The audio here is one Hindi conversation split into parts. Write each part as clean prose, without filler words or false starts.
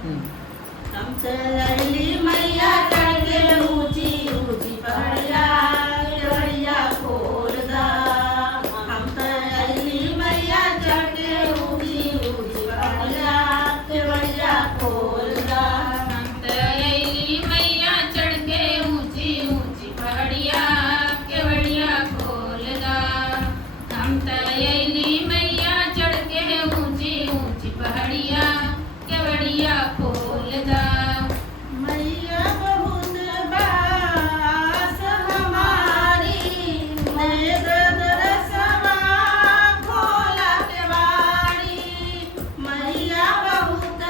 हम चलली मैया चढ़ के ऊंची ऊंची पहाड़िया केवड़िया खोल दा। हम चलली मैया चढ़ के ऊंची ऊंची पहाड़िया केवड़िया खोल दा। हम तयली मैया चढ़ के ऊंची ऊंची पहाड़िया केवड़िया खोल दा। हम तयली मैया चढ़ के ऊंची ऊंची पहाड़िया केवड़िया खोल दा। मैया बहुत बास हमारी दे दरसवा खोला केवाड़ी। मैया बहुत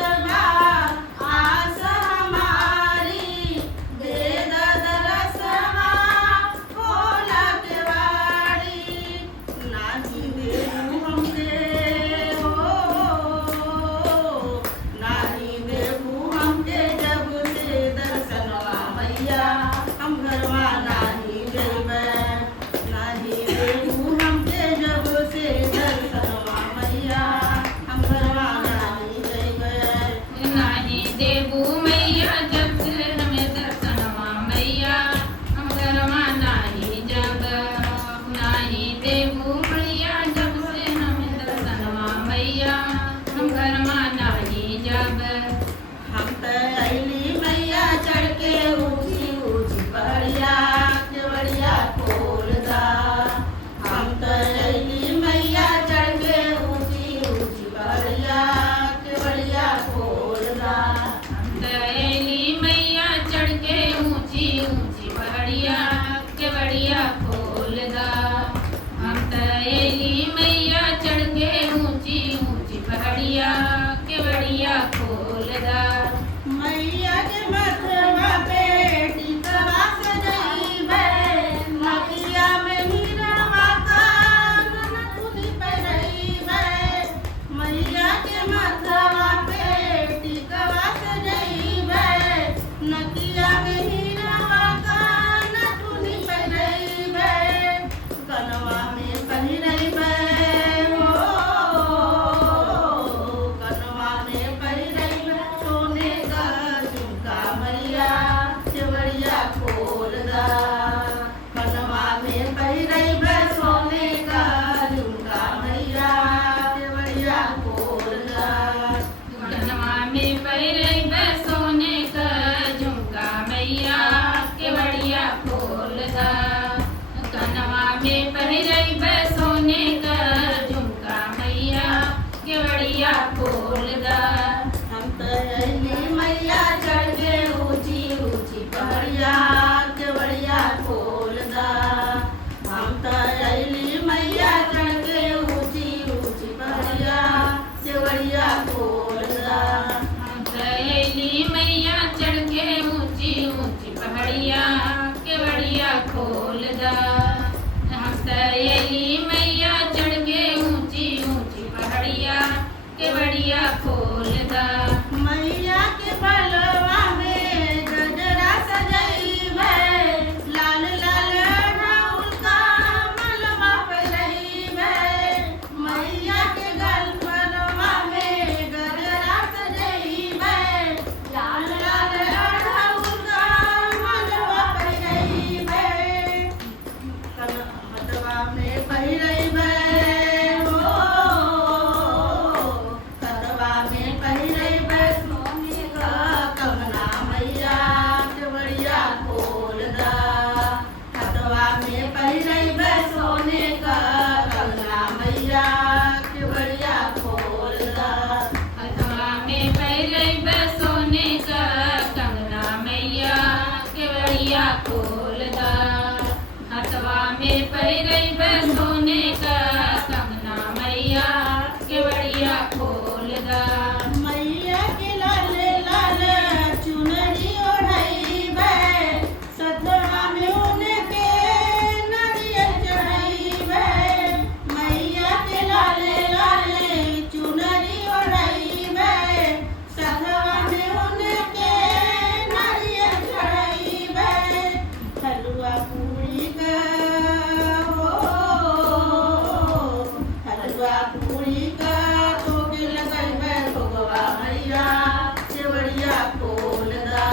खोलदा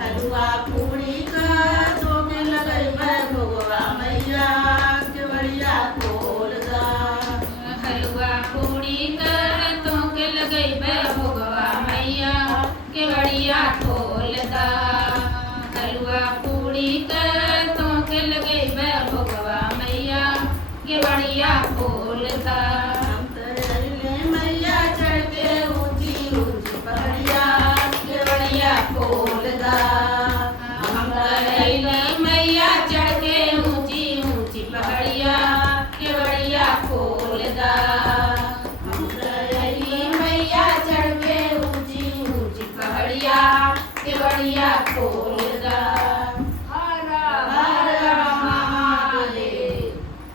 हलवा पूरी का तोके लगैबे भोगवा मैया केवड़िया खोलदा हलवा पूड़ी कर तोके लगैबे भोगवा मैया केवड़िया खोलदा हलवा पूड़ी कर तोके लगैबे भोगवा मैया केवड़िया खोलदा हम तरले मैया चढ़ के ऊंची ऊंची पहाड़िया केवड़िया खोलदा हम तरैली मैया चढ़ के ऊंची ऊंची पहाड़िया केवड़िया खोलदा